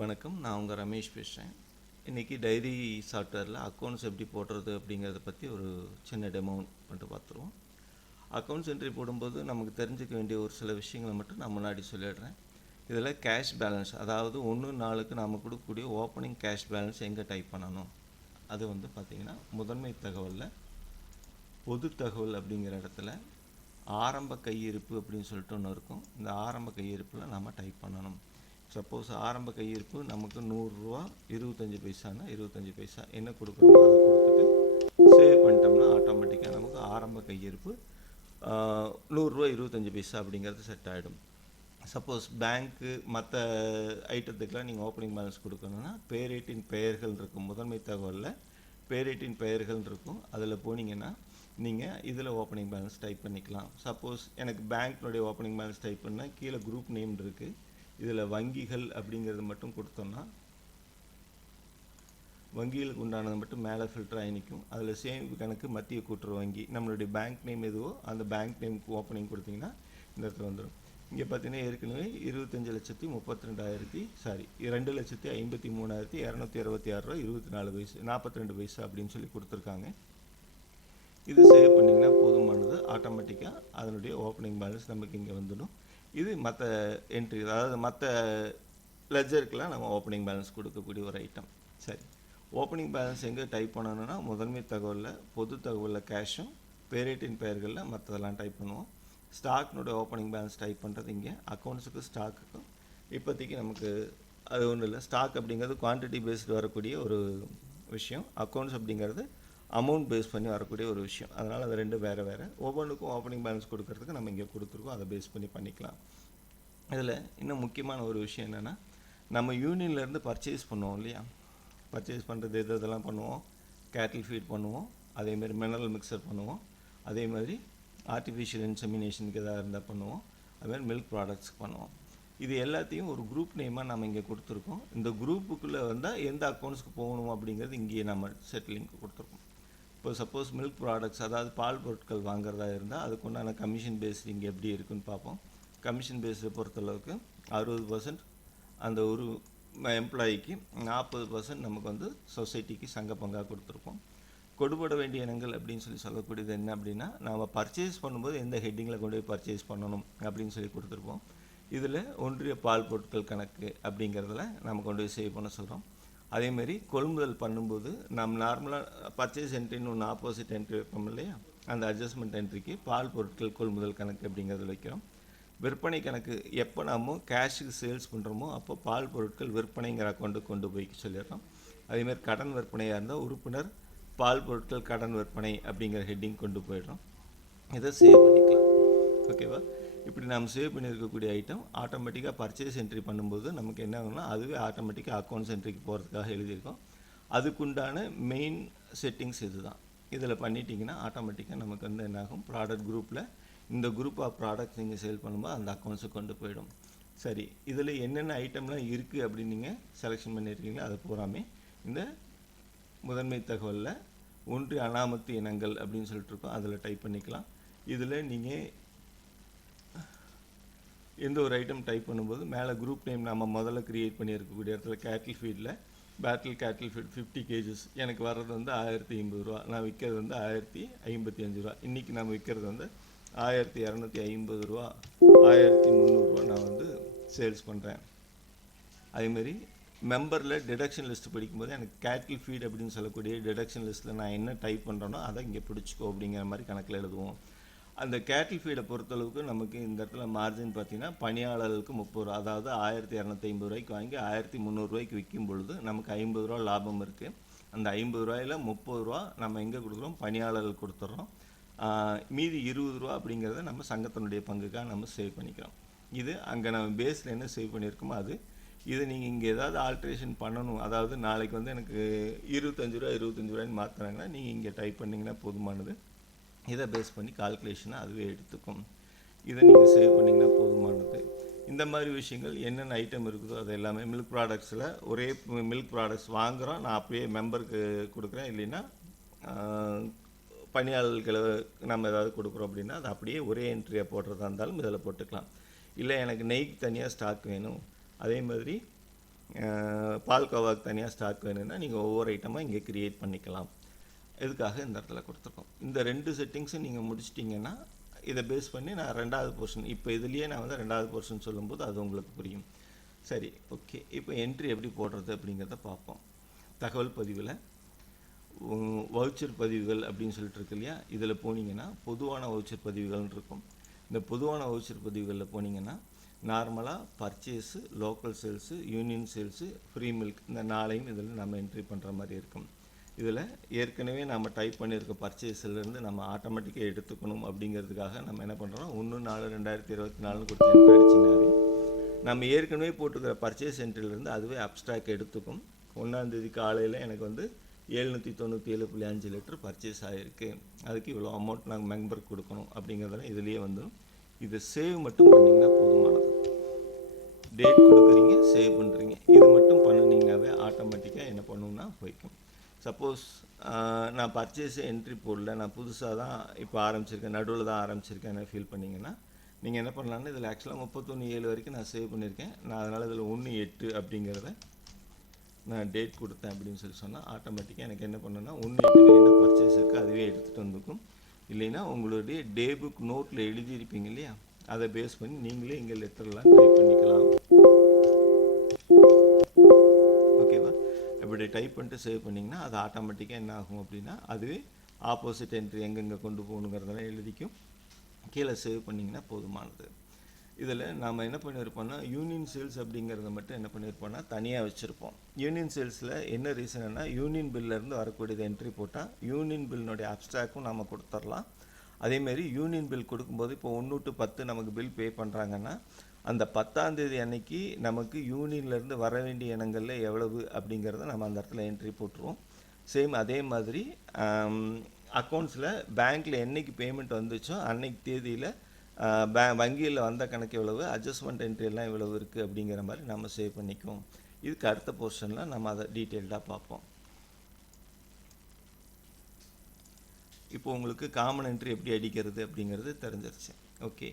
வணக்கம். நான் உங்கள் ரமேஷ் பேசுகிறேன். இன்றைக்கி டைரி சாஃப்ட்வேரில் அக்கௌண்ட்ஸ் எப்படி போடுறது அப்படிங்கிறத பற்றி ஒரு சின்ன டெமோ மட்டும் பார்த்துருவோம். அக்கௌண்ட்ஸ் என்ட்ரி போடும்போது நமக்கு தெரிஞ்சுக்க வேண்டிய ஒரு சில விஷயங்களை மட்டும் நான் முன்னாடி சொல்லிடுறேன். இதில் கேஷ் பேலன்ஸ், அதாவது 1-4க்கு நாம் கொடுக்கக்கூடிய ஓப்பனிங் கேஷ் பேலன்ஸ் எங்கே டைப் பண்ணணும், அது வந்து பார்த்திங்கன்னா முதன்மை தகவலில் பொது தகவல் அப்படிங்கிற இடத்துல ஆரம்ப கையிருப்பு அப்படின்னு சொல்லிட்டு ஒன்று இருக்கும். இந்த ஆரம்ப கையிருப்பில் நம்ம டைப் பண்ணணும். சப்போஸ் ஆரம்ப கையிருப்பு நமக்கு 100 ரூபா 25 பைசானா 25 பைசா என்ன கொடுக்குறோமோ அதை கொடுத்துட்டு சேவ் பண்ணிட்டோம்னா ஆட்டோமேட்டிக்காக நமக்கு ஆரம்ப கையிருப்பு 100 ரூபா 25 பைசா அப்படிங்கிறது செட் ஆகிடும். சப்போஸ் பேங்க்கு மற்ற ஐட்டத்துக்கெலாம் நீங்கள் ஓப்பனிங் பேலன்ஸ் கொடுக்கணுன்னா பேரேட்டின் பெயர்கள் இருக்கும். முதன்மை தகவலில் பேரேட்டின் பெயர்கள் இருக்கும். அதில் போனீங்கன்னா நீங்கள் இதில் ஓப்பனிங் பேலன்ஸ் டைப் பண்ணிக்கலாம். சப்போஸ் எனக்கு பேங்க்னுடைய ஓப்பனிங் பேலன்ஸ் டைப் பண்ணால் கீழே குரூப் நேம் இருக்குது. இதில் வங்கிகள் அப்படிங்கிறது மட்டும் கொடுத்தோம்னா வங்கிகளுக்கு உண்டானது மட்டும் மேலே ஃபில்டர் ஆகி நிற்கும். அதில் சேமிப்பு கணக்கு மத்திய கூட்டுறவு வங்கி, நம்மளுடைய பேங்க் நேம் எதுவோ அந்த பேங்க் நேமுக்கு ஓப்பனிங் கொடுத்தீங்கன்னா இந்த இடத்துல வந்துடும். இங்கே பார்த்தீங்கன்னா ஏற்கனவே 2,53,253,266 ரூபா 24 பைசா 42 பைசா அப்படின்னு சொல்லி கொடுத்துருக்காங்க. இது சேவ் பண்ணிங்கன்னா போதுமானது. ஆட்டோமேட்டிக்காக அதனுடைய ஓப்பனிங் பேலன்ஸ் நமக்கு இங்கே வந்துடும். இது மற்ற என்ட்ரி, அதாவது மற்ற லெஜருக்கெலாம் நம்ம ஓப்பனிங் பேலன்ஸ் கொடுக்கக்கூடிய ஒரு ஐட்டம். சரி, ஓப்பனிங் பேலன்ஸ் எங்கே டைப் பண்ணணும்னா முதன்மை தகவலில் பொது தகவலில் கேஷும் பேரேட்டின் பெயர்களில் மற்றதெல்லாம் டைப் பண்ணுவோம். ஸ்டாக்னுடைய ஓப்பனிங் பேலன்ஸ் டைப் பண்ணுறது இங்கே. அக்கௌண்ட்ஸுக்கு ஸ்டாக்குக்கும் இப்போதைக்கு நமக்கு அது ஒன்றும் இல்லை. ஸ்டாக் அப்படிங்கிறது குவான்டிட்டி பேஸ்டு வரக்கூடிய ஒரு விஷயம். அக்கௌண்ட்ஸ் அப்படிங்கிறது அமௌண்ட் பேஸ் பண்ணி வரக்கூடிய ஒரு விஷயம். அதனால் அது ரெண்டும் வேறு வேறு. ஒவ்வொன்றுக்கும் ஓப்பனிங் பேலன்ஸ் கொடுக்கறதுக்கு நம்ம இங்கே கொடுத்துருக்கோம். அதை பேஸ் பண்ணி பண்ணிக்கலாம். இதில் இன்னும் முக்கியமான ஒரு விஷயம் என்னென்னா, நம்ம யூனியன்லேருந்து பர்ச்சேஸ் பண்ணுவோம் இல்லையா. பர்ச்சேஸ் பண்ணுறது இதெல்லாம் பண்ணுவோம். கேட்டில் ஃபீட் பண்ணுவோம், அதேமாதிரி மினரல் மிக்சர் பண்ணுவோம், அதே மாதிரி ஆர்டிஃபிஷியல் இன்செமினேஷனுக்கு எதாவது இருந்தால் பண்ணுவோம், அதுமாதிரி மில்க் ப்ராடக்ட்ஸ்க்கு பண்ணுவோம். இது எல்லாத்தையும் ஒரு குரூப் நேமாக நம்ம இங்கே கொடுத்துருக்கோம். இந்த குரூப்புக்குள்ளே வந்தால் எந்த அக்கௌண்ட்ஸ்க்கு போகணும் அப்படிங்கிறது இங்கேயே நம்ம செட்டிலிங்க் கொடுத்துருக்கோம். இப்போ சப்போஸ் மில்க் ப்ராடக்ட்ஸ், அதாவது பால் பொருட்கள் வாங்குறதா இருந்தால் அதுக்குண்டான கமிஷன் பேஸ்டு இங்கே எப்படி இருக்குன்னு பார்ப்போம். கமிஷன் பேஸை பொறுத்தளவுக்கு 60% அந்த ஒரு எம்ப்ளாயிக்கு, 40% நமக்கு வந்து சொசைட்டிக்கு சங்க பங்காக கொடுத்துருப்போம். கொடுபட வேண்டிய இனங்கள் அப்படின்னு சொல்லக்கூடியது என்ன அப்படின்னா, நாம் பர்ச்சேஸ் பண்ணும்போது எந்த ஹெட்டிங்கில் கொண்டு போய் பர்ச்சேஸ் பண்ணணும் அப்படின்னு சொல்லி கொடுத்துருப்போம். இதில் ஒன்றிய பால் பொருட்கள் கணக்கு அப்படிங்கிறதுல நம்ம கொண்டு போய் சேவ் பண்ண சொல்கிறோம். அதேமாரி கொள்முதல் பண்ணும்போது நம்ம நார்மலாக பர்ச்சேஸ் என்ட்ரின்னு ஒன்று ஆப்போசிட் என்ட்ரி வைப்போம் இல்லையா, அந்த அட்ஜஸ்ட்மெண்ட் என்ட்ரிக்கு பால் பொருட்கள் கொள்முதல் கணக்கு அப்படிங்கிறதுல வைக்கிறோம். விற்பனை கணக்கு எப்போ நாம் கேஷுக்கு சேல்ஸ் பண்ணுறோமோ அப்போ பால் பொருட்கள் விற்பனைங்கிற அக்கௌண்ட்டுக்கு கொண்டு போய் சொல்லிடுறோம். அதேமாதிரி கடன் விற்பனையாக இருந்தால் உறுப்பினர் பால் பொருட்கள் கடன் விற்பனை அப்படிங்கிற ஹெட்டிங் கொண்டு போயிடுறோம். இதை சேவ் பண்ணிக்கலாம். ஓகேவா. இப்படி நம்ம சேவ் பண்ணியிருக்கக்கூடிய ஐட்டம் ஆட்டோமேட்டிக்காக பர்ச்சேஸ் என்ட்ரி பண்ணும்போது நமக்கு என்ன ஆகும்னா அதுவே ஆட்டோமேட்டிக்காக அக்கௌண்ட்ஸ் என்ட்ரிக்கு போகிறதுக்காக எழுதியிருக்கோம். அதுக்குண்டான மெயின் செட்டிங்ஸ் இது தான். இதில் பண்ணிட்டீங்கன்னா ஆட்டோமேட்டிக்காக நமக்கு வந்து என்னாகும், ப்ராடக்ட் குரூப்பில் இந்த குரூப் ஆஃப் ப்ராடக்ட்ஸ் நீங்கள் சேல் பண்ணும்போது அந்த அக்கௌண்ட்ஸுக்கு கொண்டு போயிடும். சரி, இதில் என்னென்ன ஐட்டம்லாம் இருக்குது அப்படின்னு நீங்கள் செலெக்ஷன் பண்ணியிருக்கீங்களோ அதை பூராமே இந்த முதன்மை தகவலில் ஒன்றிய அனாமத்து இனங்கள் அப்படின்னு சொல்லிட்டு இருக்கோம், அதில் டைப் பண்ணிக்கலாம். இதில் நீங்கள் எந்த ஒரு ஐட்டம் டைப் பண்ணும்போது மேலே குரூப் நேம் நம்ம முதல்ல க்ரியேட் பண்ணியிருக்கக்கூடிய இடத்துல கேட்டில் ஃபீல்டில் கேட்டில் ஃபீட் 50 kgs எனக்கு வர்றது வந்து 1080 ரூபா, நான் விற்கிறது வந்து 1055 ரூபா. இன்றைக்கி நம்ம விற்கிறது வந்து 1250 ரூபா, 1300 ரூபா நான் வந்து சேல்ஸ் பண்ணுறேன். அதேமாதிரி மெம்பரில் டிடக்ஷன் லிஸ்ட்டு படிக்கும்போது எனக்கு கேட்டில் ஃபீட் அப்படின்னு சொல்லக்கூடிய டிடக்ஷன் லிஸ்ட்டில் நான் என்ன டைப் பண்ணுறேனோ அதை இங்கே பிடிச்சிக்கோ அப்படிங்கிற மாதிரி கணக்கில் எழுதுவோம். அந்த கேட்டில் ஃபீடை பொறுத்தளவுக்கு நமக்கு இந்த இடத்துல மார்ஜின் பார்த்திங்கன்னா பணியாளர்களுக்கு 30 ரூபா, அதாவது 1250 ரூபாய்க்கு வாங்கி 1300 ரூபாய்க்கு விற்கும் பொழுது நமக்கு 50 ரூபா லாபம் இருக்குது. அந்த 50 ரூபாயில் 30 ரூபா நம்ம எங்கே கொடுக்குறோம், பணியாளர்கள் கொடுத்துட்றோம். மீதி 20 ரூபா அப்படிங்கிறத நம்ம சங்கத்தினுடைய பங்குக்காக நம்ம சேவ் பண்ணிக்கிறோம். இது அங்கே நம்ம பேஸில் என்ன சேவ் பண்ணியிருக்கோமோ அது. இதை நீங்கள் இங்கே ஏதாவது ஆல்ட்ரேஷன் பண்ணணும், அதாவது நாளைக்கு வந்து எனக்கு 25 ரூபான்னு மாற்றுறாங்கன்னா நீங்கள் இங்கே டைப் பண்ணிங்கன்னா போதுமானது. இதை பேஸ் பண்ணி கால்குலேஷனை அதுவே எடுத்துக்கும். இதை நீங்கள் சேவ் பண்ணிங்கன்னா போதுமானது. இந்த மாதிரி விஷயங்கள் என்னென்ன ஐட்டம் இருக்குதோ அது எல்லாமே மில்க் ப்ராடக்ட்ஸில் ஒரே மில்க் ப்ராடக்ட்ஸ் வாங்குகிறோம், நான் அப்படியே மெம்பருக்கு கொடுக்குறேன், இல்லைன்னா பணியாளர்களை நம்ம ஏதாவது கொடுக்குறோம் அப்படின்னா அது அப்படியே ஒரே என்ட்ரியாக போடுறதா இருந்தாலும் இதில் போட்டுக்கலாம். இல்லை எனக்கு நெய்க்கு தனியாக ஸ்டாக் வேணும், அதே மாதிரி பால்கோவாக்கு தனியாக ஸ்டாக் வேணும்னா நீங்கள் ஒவ்வொரு ஐட்டமாக இங்கே க்ரியேட் பண்ணிக்கலாம். இதுக்காக இந்த இடத்துல கொடுத்துருக்கோம். இந்த 2 செட்டிங்ஸும் நீங்கள் முடிச்சிட்டிங்கன்னா இதை பேஸ் பண்ணி நான் 2வது போர்ஷன் இப்போ இதுலேயே நான் வந்து 2வது போர்ஷன் சொல்லும்போது அது உங்களுக்கு புரியும். சரி, ஓகே. இப்போ என்ட்ரி எப்படி போடுறது அப்படிங்கிறத பார்ப்போம். தகவல் பதிவில் வவுச்சர் பதிவுகள் அப்படின்னு சொல்லிட்டு இருக்கு இல்லையா, இதில் போனீங்கன்னா பொதுவான வவுச்சர் பதிவுகள்னு இருக்கும். இந்த பொதுவான வவுச்சர் பதிவுகளில் போனீங்கன்னா நார்மலாக purchase, local sales, union sales, free milk இந்த 4ஐயும் இதில் நம்ம என்ட்ரி பண்ணுற மாதிரி இருக்கும். இதில் ஏற்கனவே நம்ம டைப் பண்ணியிருக்க பர்ச்சேஸ்லேருந்து நம்ம ஆட்டோமேட்டிக்காக எடுத்துக்கணும் அப்படிங்கிறதுக்காக நம்ம என்ன பண்ணுறோம், 1/4/2024 கொடுத்து என்ட்ரி அடிச்சிங்கனாவே நம்ம ஏற்கனவே போட்டுக்கிற பர்ச்சேஸ் என்ட்ரிலேருந்து அதுவே அப்ஸ்ட்ராக்ட் எடுத்துக்கும். 1ஆம் தேதி காலையில் எனக்கு வந்து 797.5 லிட்டர் பர்ச்சேஸ் ஆகிருக்கு, அதுக்கு இவ்வளோ அமௌண்ட் நாங்கள் மெம்பருக்கு கொடுக்கணும் அப்படிங்கிறதெல்லாம் இதுலேயே வந்துடும். இதை சேவ் மட்டும் பண்ணிங்கன்னா போதுமானது. டேட் கொடுக்குறீங்க, சேவ் பண்ணுறீங்க, இது மட்டும் பண்ணினீங்கன்னாவே ஆட்டோமேட்டிக்காக என்ன பண்ணணும்னா போய்க்கும். சப்போஸ் நான் பர்ச்சேஸே என்ட்ரி போடல, நான் புதுசாக தான் இப்போ ஆரம்பிச்சிருக்கேன், நடுவில் தான் ஆரம்பிச்சிருக்கேன்னு ஃபீல் பண்ணிங்கன்னா நீங்கள் என்ன பண்ணலான்னு, இதில் ஆக்சுவலாக 31/7 வரைக்கும் நான் சேவ் பண்ணியிருக்கேன். நான் அதனால் இதில் 1/8 அப்படிங்கிறத நான் டேட் கொடுத்தேன் அப்படின்னு சொல்லி சொன்னால் ஆட்டோமேட்டிக்காக எனக்கு என்ன பண்ணுன்னா 1/8க்கு என்ன பர்ச்சேஸ் இருக்குது அதுவே எடுத்துகிட்டு வந்துக்கும். இல்லைன்னா உங்களுடைய டே புக் நோட்டில் எழுதியிருப்பீங்க இல்லையா, அதை பேஸ் பண்ணி நீங்களே இங்கே லெட்டர்லாம் டைப் பண்ணிக்கலாம். ஓகேவா? இப்படி டைப் பண்ணிட்டு சேவ் பண்ணிங்கன்னா அது ஆட்டோமேட்டிக்காக என்ன ஆகும் அப்படின்னா அதுவே ஆப்போசிட் என்ட்ரி எங்கெங்கே கொண்டு போகணுங்கிறதெல்லாம் எழுதிக்கும். கீழே சேவ் பண்ணிங்கன்னா போதுமானது. இதில் நாம் என்ன பண்ணியிருப்போம்னா யூனியன் சேல்ஸ் அப்படிங்கிறத மட்டும் என்ன பண்ணியிருப்போம்னா தனியாக வச்சுருப்போம். யூனியன் சேல்ஸில் என்ன ரீசன்னா யூனியன் பில்லேருந்து வரக்கூடியது என்ட்ரி போட்டால் யூனியன் பில்னுடைய அப்ஸ்ட்ராக்டும் நம்ம கொடுத்துடலாம். அதேமாரி யூனியன் பில் கொடுக்கும்போது இப்போ 1 to 10 நமக்கு பில் பே பண்ணுறாங்கன்னா அந்த 10ஆம் தேதி அன்னைக்கு நமக்கு யூனியன்லேருந்து வர வேண்டிய இனங்களில் எவ்வளவு அப்படிங்கிறத நம்ம அந்த இடத்துல என்ட்ரி போட்டுருவோம். சேம் அதே மாதிரி அக்கௌண்ட்ஸில் பேங்க்கில் என்றைக்கு பேமெண்ட் வந்துச்சோ அன்னைக்கு தேதியில் வங்கியில் வந்த கணக்கு எவ்வளவு, அட்ஜஸ்ட்மெண்ட் என்ட்ரி எல்லாம் எவ்வளவு இருக்குது அப்படிங்கிற மாதிரி நம்ம சேவ் பண்ணிக்குவோம். இதுக்கு அடுத்த போர்ஷனில் நம்ம அதை டீட்டெயில்டாக பார்ப்போம். இப்போ உங்களுக்கு காமன் என்ட்ரி எப்படி அடிக்கிறது அப்படிங்கிறது தெரிஞ்சிருச்சு. ஓகே,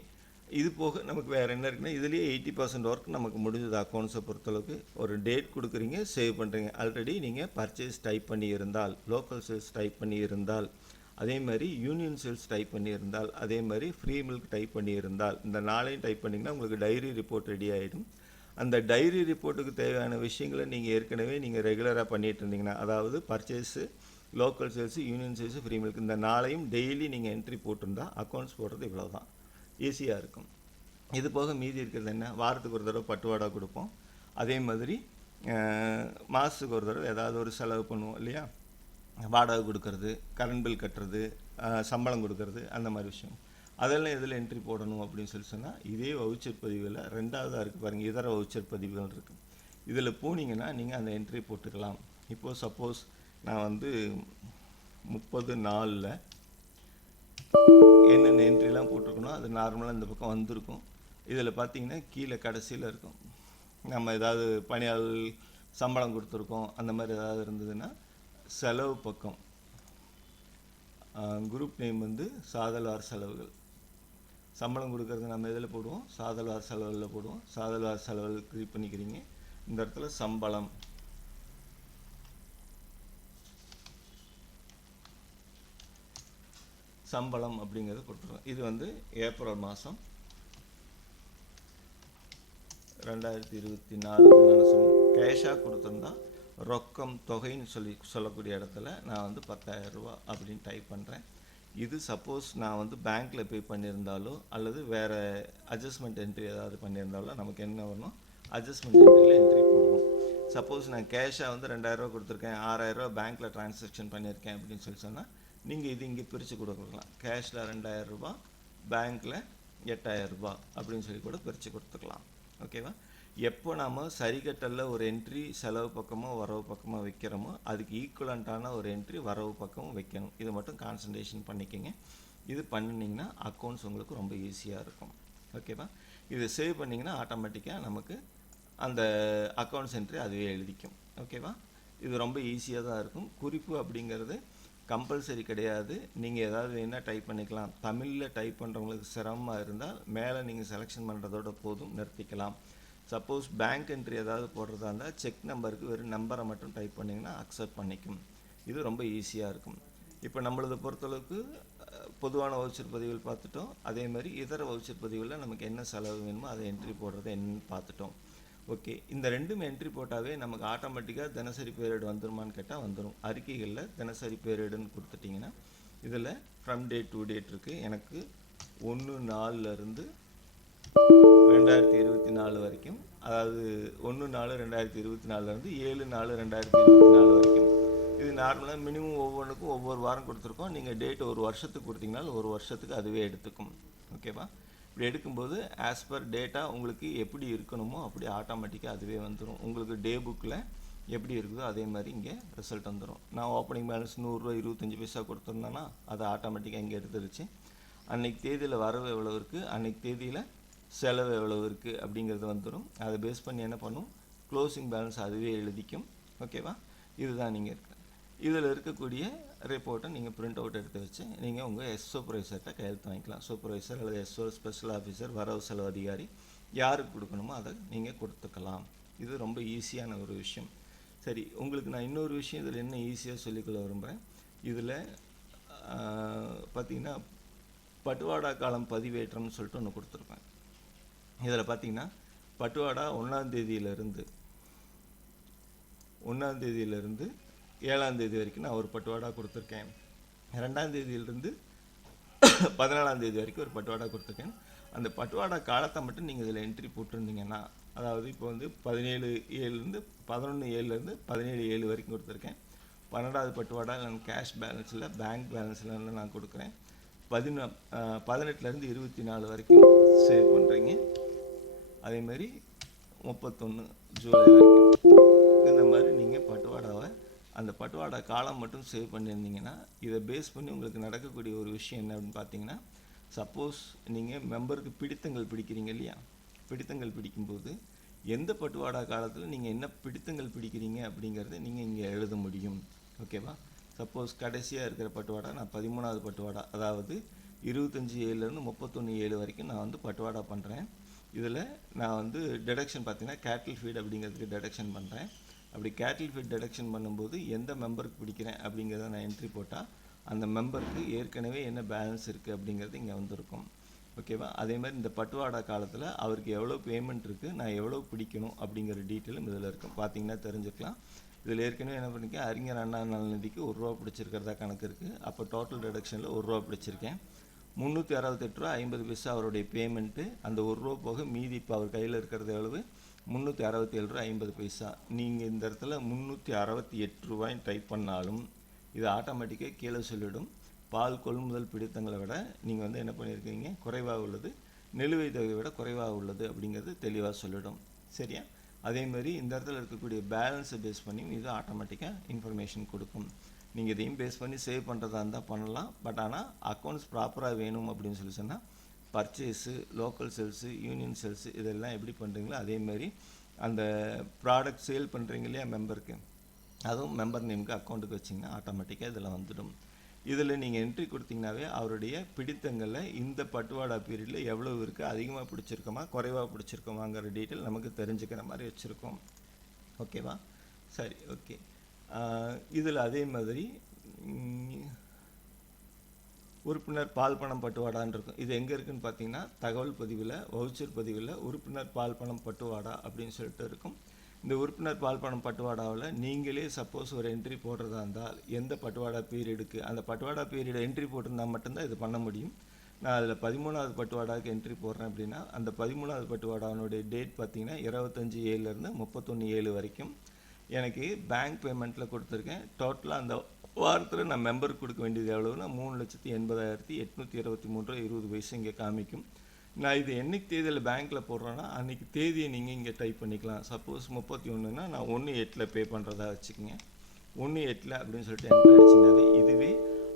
இது போக நமக்கு வேறு என்ன இருக்குன்னா இதுலேயே 80% ஒர்க் நமக்கு முடிஞ்சது. அக்கௌண்ட்ஸை பொறுத்தளவுக்கு ஒரு டேட் கொடுக்குறீங்க, சேவ் பண்ணுறீங்க. ஆல்ரெடி நீங்கள் பர்ச்சேஸ் டைப் பண்ணி இருந்தால், லோக்கல் சேல்ஸ் டைப் பண்ணி இருந்தால், அதே மாதிரி யூனியன் சேல்ஸ் டைப் பண்ணியிருந்தால், அதே மாதிரி ஃப்ரீ மில்க் டைப் பண்ணியிருந்தால், இந்த 4ஐயும் டைப் பண்ணிங்கன்னா உங்களுக்கு டைரி ரிப்போர்ட் ரெடி ஆகிடும். அந்த டைரி ரிப்போர்ட்டுக்கு தேவையான விஷயங்களை நீங்கள் ஏற்கனவே நீங்கள் ரெகுலராக பண்ணிகிட்டு இருந்தீங்கன்னா, அதாவது purchase, local sales, union sales, free milk இந்த 4ஐயும் டெய்லி நீங்கள் என்ட்ரி போட்டிருந்தால் அக்கௌண்ட்ஸ் போடுறது இவ்வளோ தான், ஈஸியாக இருக்கும். இது போக மீதி இருக்கிறது என்ன, வாரத்துக்கு ஒரு தடவை பட்டுவாடா கொடுப்போம். அதே மாதிரி மாதத்துக்கு ஒரு தடவை ஏதாவது ஒரு செலவு பண்ணுவோம் இல்லையா, வாடகை கொடுக்கறது, கரண்ட் பில் கட்டுறது, சம்பளம் கொடுக்கறது, அந்த மாதிரி விஷயம். அதெல்லாம் எதில் என்ட்ரி போடணும் அப்படின்னு சொல்லி சொன்னால் இதே வவுச்சர் பதிவில் 2வதாக இருக்குது பாருங்கள், இதர வவுச்சர் பதிவுகள் இருக்குது. இதில் போனீங்கன்னா நீங்கள் அந்த என்ட்ரி போட்டுக்கலாம். இப்போது சப்போஸ் நான் வந்து 30 நாளில் என்னென்ன என்ட்ரிலாம் போட்டிருக்கணும் அது நார்மலாக இந்த பக்கம் வந்திருக்கும். இதில் பார்த்தீங்கன்னா கீழே கடைசியில் இருக்கும், நம்ம ஏதாவது பணியாளர் சம்பளம் கொடுத்துருக்கோம் அந்த மாதிரி ஏதாவது இருந்ததுன்னா செலவு பக்கம் குரூப் நேம் வந்து சாதல்வார் செலவுகள். சம்பளம் கொடுக்கறது நம்ம இதில் போடுவோம், சாதல்வார் செலவுகளில் போடுவோம். சாதல்வார் செலவுகள் கிளிக் பண்ணிக்கிறீங்க. இந்த இடத்துல சம்பளம், சம்பளம் அப்படிங்கிறது கொடுத்துருவோம். இது வந்து ஏப்ரல் மாதம் 2024 சம்பளம். கேஷாக கொடுத்துருந்தா ரொக்கம் தொகைன்னு சொல்லக்கூடிய இடத்துல நான் வந்து 10,000 ரூபா அப்படின்னு டைப் பண்ணுறேன். இது சப்போஸ் நான் வந்து பேங்க்கில் பே பண்ணியிருந்தாலோ அல்லது வேறு அட்ஜஸ்ட்மெண்ட் என்ட்ரி ஏதாவது பண்ணியிருந்தாலோ நமக்கு என்ன வரணும், அட்ஜஸ்ட்மெண்ட் என்ட்ரியில் என்ட்ரி போடுவோம். சப்போஸ் நான் கேஷாக வந்து 2,000 ரூபா கொடுத்துருக்கேன், 6,000 ரூபா பேங்க்கில் ட்ரான்சாக்ஷன் பண்ணியிருக்கேன் அப்படின்னு சொல்லி சொன்னால் நீங்கள் இது இங்கே பிரித்து கொடுக்கலாம். கேஷில் 2,000 ரூபா, பேங்க்கில் 8,000 ரூபா அப்படின்னு சொல்லி கூட பிரித்து கொடுத்துக்கலாம். ஓகேவா? எப்போ நாம் சரிகட்டலில் ஒரு என்ட்ரி செலவு பக்கமோ வரவு பக்கமோ வைக்கிறோமோ அதுக்கு ஈக்குவலண்ட்டான ஒரு என்ட்ரி வரவு பக்கமும் வைக்கணும். இது மட்டும் கான்சன்ட்ரேஷன் பண்ணிக்கோங்க. இது பண்ணினீங்கன்னா அக்கௌண்ட்ஸ் உங்களுக்கு ரொம்ப ஈஸியாக இருக்கும். ஓகேவா? இது சேவ் பண்ணிங்கன்னா ஆட்டோமேட்டிக்காக நமக்கு அந்த அக்கௌண்ட்ஸ் என்ட்ரி அதுவே எழுதிக்கும். ஓகேவா? இது ரொம்ப ஈஸியாக தான் இருக்கும். குறிப்பு அப்படிங்கிறது கம்பல்சரி கிடையாது. நீங்கள் ஏதாவது வேணால் டைப் பண்ணிக்கலாம். தமிழில் டைப் பண்ணுறவங்களுக்கு சிரமமாக இருந்தால் மேலே நீங்கள் செலெக்ஷன் பண்ணுறதோட போதும், நிறுத்திக்கலாம். சப்போஸ் பேங்க் என்ட்ரி ஏதாவது போடுறதா இருந்தால் செக் நம்பருக்கு வெறும் நம்பரை மட்டும் டைப் பண்ணிங்கன்னா அக்செப்ட் பண்ணிக்கும். இது ரொம்ப ஈஸியாக இருக்கும். இப்போ நம்மளதை பொறுத்தளவுக்கு பொதுவான வவுச்சர் பதிவுகள் பார்த்துட்டோம். அதே மாதிரி இதர வவுச்சர் பதிவுகளில் நமக்கு என்ன செலவு வேணுமோ அதை என்ட்ரி போடுறது என்னன்னு பார்த்துட்டோம். ஓகே, இந்த ரெண்டும் என்ட்ரி போட்டாவே நமக்கு ஆட்டோமேட்டிக்காக தினசரி பேரிடு வந்துருமான்னு கேட்டால் வந்துடும். அறிக்கைகளில் தினசரி பேரிடுன்னு கொடுத்துட்டிங்கன்னா இதில் ஃப்ரம் டேட் டு டேட் இருக்குது. எனக்கு 1/4 2024 வரைக்கும், அதாவது 1/4/2024 7/4/2024 வரைக்கும். இது நார்மலாக மினிமம் ஒவ்வொன்றுக்கும் ஒவ்வொரு வாரம் கொடுத்துருக்கோம். நீங்கள் டேட் ஒரு வருஷத்துக்கு கொடுத்தீங்கனாலும் ஒரு வருஷத்துக்கு அதுவே எடுத்துக்கும். ஓகேவா? இப்படி எடுக்கும்போது ஆஸ் பர் டேட்டா உங்களுக்கு எப்படி இருக்கணுமோ அப்படி ஆட்டோமேட்டிக்காக அதுவே வந்துடும். உங்களுக்கு டே புக்கில் எப்படி இருக்குதோ அதே மாதிரி இங்கே ரிசல்ட் வந்துடும். நான் ஓப்பனிங் பேலன்ஸ் 100 ரூபா 25 பைசா கொடுத்துருந்தேன்னா அதை ஆட்டோமேட்டிக்காக இங்கே எடுத்துருச்சு. அன்றைக்கி தேதியில் வரவு எவ்வளோ இருக்குது, அன்றைக்கி தேதியில் செலவு எவ்வளோ இருக்குது அப்படிங்கிறது வந்துடும். அதை பேஸ் பண்ணி என்ன பண்ணும், க்ளோசிங் பேலன்ஸ் அதுவே எழுதிக்கும். ஓகேவா? இதுதான் நீங்கள் இருக்கு. இதில் இருக்கக்கூடிய ரிப்போர்ட்டை நீங்கள் பிரிண்ட் அவுட் எடுத்து வச்சு நீங்கள் உங்கள் சூப்பர்வைசர்கிட்ட கையெழுத்து வாங்கிக்கலாம். சூப்பர்வைசர் அல்லது எஸ்ஓ ஸ்பெஷல் ஆஃபீஸர், வரவு செலவு அதிகாரி, யாருக்கு கொடுக்கணுமோ அதை நீங்கள் கொடுத்துக்கலாம். இது ரொம்ப ஈஸியான ஒரு விஷயம். சரி, உங்களுக்கு நான் இன்னொரு விஷயம் இதில் என்ன ஈஸியாக சொல்லிக்கொள்ள விரும்புகிறேன். இதில் பார்த்திங்கன்னா பட்டுவாடா காலம் பதிவேற்றம்னு சொல்லிட்டு ஒன்று கொடுத்துருப்பேன். இதில் பார்த்திங்கன்னா பட்டுவாடா 1ஆம் தேதியிலிருந்து 7ஆம் தேதி வரைக்கும் நான் ஒரு பட்டுவாடா கொடுத்துருக்கேன். 2ஆம் தேதியிலிருந்து 14ஆம் தேதி வரைக்கும் ஒரு பட்டுவாடா கொடுத்துருக்கேன். அந்த பட்டுவாடா காலத்தை மட்டும் நீங்கள் இதில் என்ட்ரி போட்டிருந்தீங்கன்னா, அதாவது இப்போ வந்து 17/7 11/7 17/7 வரைக்கும் கொடுத்துருக்கேன். 12வது பட்டுவாடா நான் கேஷ் பேலன்ஸில் பேங்க் பேலன்ஸில் நான் கொடுக்குறேன். 18 24 வரைக்கும் சேவ் பண்ணுறீங்க. அதேமாதிரி 31 ஜூலை வரைக்கும் இந்த மாதிரி நீங்கள் பட்டுவாடாவை அந்த பட்டுவாடா காலம் மட்டும் சேவ் பண்ணியிருந்தீங்கன்னா, இதை பேஸ் பண்ணி உங்களுக்கு நடக்கக்கூடிய ஒரு விஷயம் என்ன அப்படின்னு பார்த்தீங்கன்னா, சப்போஸ் நீங்கள் மெம்பருக்கு பிடித்தங்கள் பிடிக்கிறீங்க இல்லையா, பிடித்தங்கள் பிடிக்கும்போது எந்த பட்டுவாடா காலத்தில் நீங்கள் என்ன பிடித்தங்கள் பிடிக்கிறீங்க அப்படிங்கிறத நீங்கள் இங்கே எழுத முடியும். ஓகேவா? சப்போஸ் கடைசியாக இருக்கிற பட்டுவாடா நான் 13வது பட்டுவாடா, அதாவது 25/7 31/7 வரைக்கும் நான் வந்து பட்டுவாடா பண்ணுறேன். இதில் நான் வந்து டிடக்ஷன் பார்த்தீங்கன்னா கேட்டில் ஃபீட் அப்படிங்கிறதுக்கு டிடக்ஷன் பண்ணுறேன். அப்படி கேட்டில் ஃபீட் டிடக்ஷன் பண்ணும்போது எந்த மெம்பருக்கு பிடிக்கிறேன் அப்படிங்கிறத நான் என்ட்ரி போட்டால் அந்த மெம்பருக்கு ஏற்கனவே என்ன பேலன்ஸ் இருக்குது அப்படிங்கிறது இங்கே வந்திருக்கும். ஓகேவா? அதே மாதிரி இந்த பட்டுவாடா காலத்தில் அவருக்கு எவ்வளோ பேமெண்ட் இருக்குது, நான் எவ்வளோ பிடிக்கணும் அப்படிங்கிற டீட்டெயிலும் இதில் இருக்கும். பார்த்தீங்கன்னா தெரிஞ்சுக்கலாம். இதில் ஏற்கனவே என்ன பண்ணியிருக்கேன், அறிஞர் அண்ணா நலநிதிக்கு 1 ரூபா பிடிச்சிருக்கிறதா கணக்கு இருக்குது. அப்போ டோட்டல் டிடக்ஷனில் 1 ரூபா பிடிச்சிருக்கேன். 368 ரூபா 50 பைசா அவருடைய பேமெண்ட்டு. அந்த 1 ரூபா போக மீதி இப்போ அவர் கையில் இருக்கிறது எவ்வளவு, 367 ரூபா 50 பைசா. நீங்கள் இந்த இடத்துல 368 ரூபாய்ன்னு டைப் பண்ணாலும் இது ஆட்டோமேட்டிக்காக கீழே சொல்லிவிடும். பால் கொள்முதல் பிடித்தங்களை விட நீங்கள் வந்து என்ன பண்ணியிருக்கீங்க, குறைவாக உள்ளது, நிலுவைத் தொகையை விட குறைவாக உள்ளது அப்படிங்கிறது தெளிவாக சொல்லிடும். சரியா? அதேமாதிரி இந்த இடத்துல இருக்கக்கூடிய பேலன்ஸை பேஸ் பண்ணி இது ஆட்டோமேட்டிக்காக இன்ஃபர்மேஷன் கொடுக்கும். நீங்கள் இதையும் பேஸ் பண்ணி சேவ் பண்ணுறதா இருந்தால் பண்ணலாம். பட் ஆனால் அக்கௌண்ட்ஸ் ப்ராப்பராக வேணும் அப்படின்னு சொல்லி சொன்னால் purchase, local sales, union sales இதெல்லாம் எப்படி பண்ணுறீங்களோ அதேமாதிரி அந்த ப்ராடக்ட் சேல் பண்ணுறீங்க இல்லையா மெம்பருக்கு, அதுவும் மெம்பர் நேமுக்கு அக்கௌண்ட்டுக்கு வச்சிங்கன்னா ஆட்டோமேட்டிக்காக இதில் வந்துடும். இதில் நீங்கள் என்ட்ரி கொடுத்தீங்கன்னாவே அவருடைய பிடித்தங்களில் இந்த பட்டுவாடா பீரியடில் எவ்வளோ இருக்குது, அதிகமாக பிடிச்சிருக்கோமா குறைவாக பிடிச்சிருக்கோமாங்கிற டீட்டெயில் நமக்கு தெரிஞ்சுக்கிற மாதிரி வச்சுருக்கோம். ஓகேவா? சரி, ஓகே. இதில் அதே மாதிரி உறுப்பினர் பால் பணம் பட்டுவாடான்னு இருக்கும். இது எங்கே இருக்குதுன்னு பார்த்தீங்கன்னா தகவல் பதிவில், வவுச்சர் பதிவில் உறுப்பினர் பால் பணம் பட்டுவாடா அப்படின்னு சொல்லிட்டு இருக்கும். இந்த உறுப்பினர் பால் பணம் பட்டுவாடாவில் நீங்களே சப்போஸ் ஒரு என்ட்ரி போடுறதா இருந்தால் எந்த பட்டுவாடா பீரியடுக்கு, அந்த பட்டுவாடா பீரியட் என்ட்ரி போட்டிருந்தால் மட்டும்தான் இது பண்ண முடியும். நான் அதில் 13வது பட்டுவாடாவுக்கு என்ட்ரி போடுறேன் அப்படின்னா அந்த 13வது பட்டுவாடாவுடைய டேட் பார்த்தீங்கன்னா 25/7 31/7 வரைக்கும் எனக்கு பேங்க் பேமெண்ட்டில் கொடுத்துருக்கேன். டோட்டலாக அந்த வாரத்தில் நான் மெம்பருக்கு கொடுக்க வேண்டியது எவ்வளவுன்னா 3,80,823 20 இங்கே காமிக்கும். நான் இது என்னைக்கு தேதியில் பேங்க்கில் போடுறேன்னா அன்றைக்கி தேதியை நீங்கள் இங்கே டைப் பண்ணிக்கலாம். சப்போஸ் 31னா நான் 1/8 பே பண்ணுறதா வச்சுக்கோங்க. 1/8 அப்படின்னு சொல்லிட்டு என்ட்ரி அடிச்சிங்கனாவே இதுவே